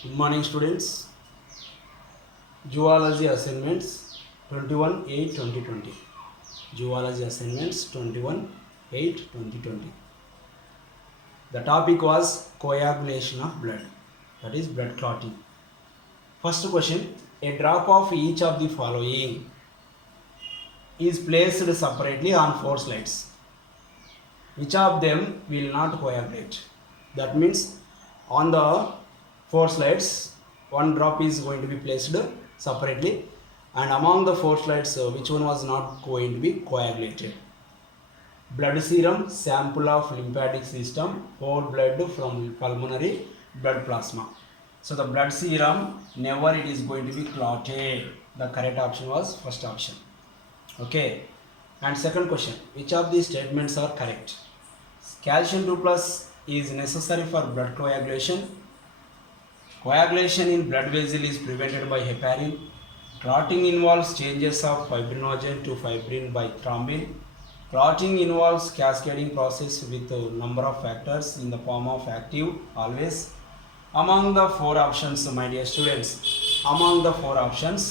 Good morning, students. Zoology assignments 21/8/2020. Zoology assignments 21/8/2020. The topic was coagulation of blood, that is blood clotting. First question: a drop of each of the following is placed separately on 4 slides. Which of them will not coagulate? That means on the 4 slides, one drop is going to be placed separately, and among the 4 slides, which one was not going to be coagulated? Blood serum, sample of lymphatic system, whole blood from pulmonary blood plasma. So the blood serum, never it is going to be clotted. The correct option was first option. Okay. And second question, which of these statements are correct? Calcium 2 plus is necessary for blood coagulation. Coagulation in blood vessel is prevented by heparin. Clotting involves changes of fibrinogen to fibrin by thrombin. Clotting involves cascading process with a number of factors in the form of active always. Among the 4 options, my dear students, among the 4 options,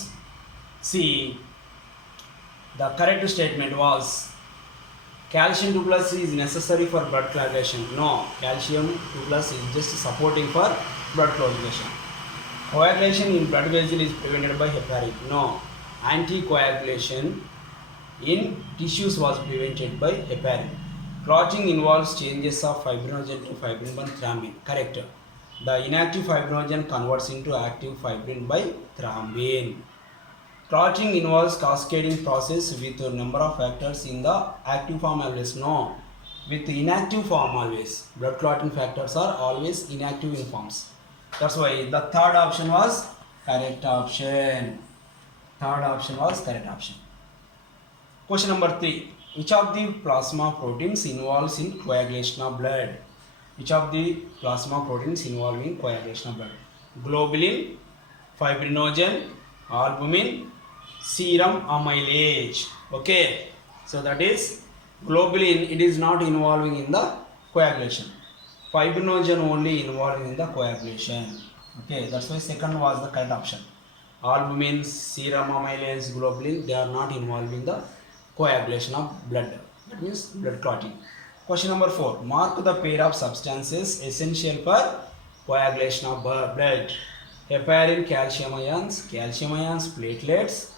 see, the correct statement was calcium 2 plus is necessary for blood coagulation. No, calcium 2 plus is just supporting for blood coagulation. Coagulation in blood vessel is prevented by heparin. No, anticoagulation in tissues was prevented by heparin. Clotting involves changes of fibrinogen to fibrin by thrombin. Correct. The inactive fibrinogen converts into active fibrin by thrombin. Clotting involves cascading process with a number of factors in the active form always. No, with inactive form always. Blood clotting factors are always inactive in forms. That's why the third option was correct option. Third option was correct option. Question number 3. Which of the plasma proteins involves in coagulation of blood? Which of the plasma proteins involve in coagulation of blood? Globulin, fibrinogen, albumin, serum amylase. Okay, so that is globulin, it is not involving in the coagulation. Fibrinogen only involving in the coagulation. Okay, that's why second was the correct option. Albumin, serum amylase, globulin, they are not involving the coagulation of blood. That means blood clotting. Question number 4. Mark the pair of substances essential for coagulation of blood. Heparin, calcium ions, platelets,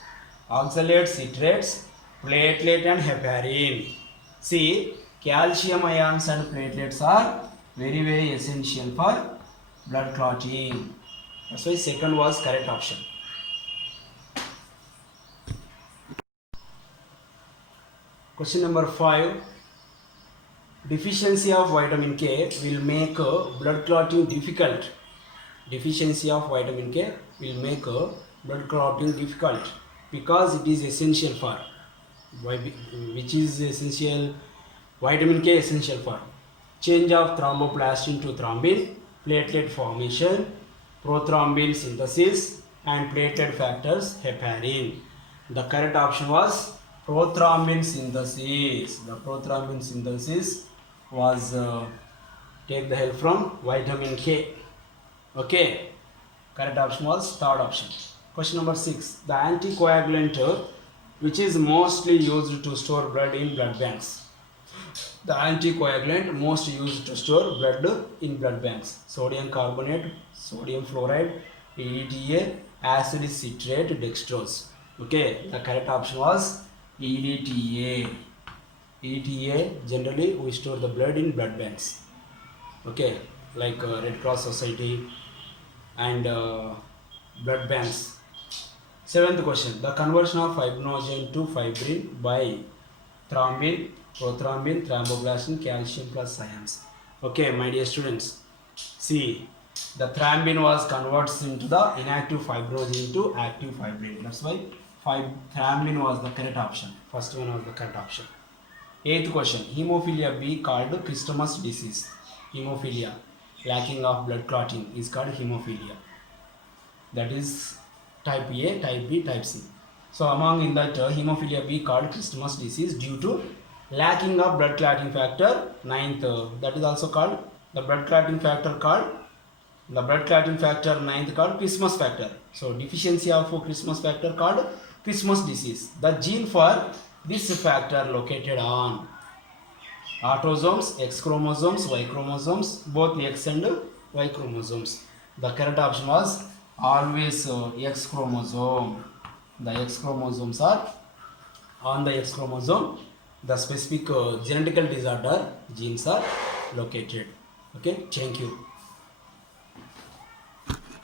oxalates, citrates, platelet and heparin. See, calcium ions and platelets are very essential for blood clotting. That's why second was correct option. Question number 5. Deficiency of vitamin K will make blood clotting difficult. Deficiency of vitamin K will make blood clotting difficult because it is essential for, which is essential, vitamin K essential for change of thromboplastin to thrombin, platelet formation, prothrombin synthesis and platelet factors heparin. The correct option was prothrombin synthesis. The prothrombin synthesis was take the help from vitamin K. Okay, correct option was third option. Question number 6. The anticoagulant which is mostly used to store blood in blood banks. The anticoagulant most used to store blood in blood banks. Sodium carbonate, sodium fluoride, EDTA, acid citrate, dextrose. Okay, the correct option was EDTA. EDTA, generally we store the blood in blood banks. Okay, like Red Cross Society and blood banks. 7th question. The conversion of fibrinogen to fibrin by thrombin, prothrombin, thromboplastin, calcium plus ions. Okay, my dear students, see, the thrombin was converts into the inactive fibrinogen into active fibrin. That's why thrombin was the correct option. First one was the correct option. 8th question. Hemophilia B called Christmas disease. Hemophilia, lacking of blood clotting, is called hemophilia. That is type A, type B, type C. So among in that hemophilia B called Christmas disease due to lacking of blood clotting factor. 9th, that is also called the blood clotting factor called The blood clotting factor ninth called Christmas factor. So deficiency of Christmas factor called Christmas disease. The gene for this factor located on autosomes, X chromosomes, Y chromosomes, both X and Y chromosomes. The correct option was always X chromosome. The X chromosomes are on the X chromosome. The specific genetical disorder genes are located. Okay, thank you.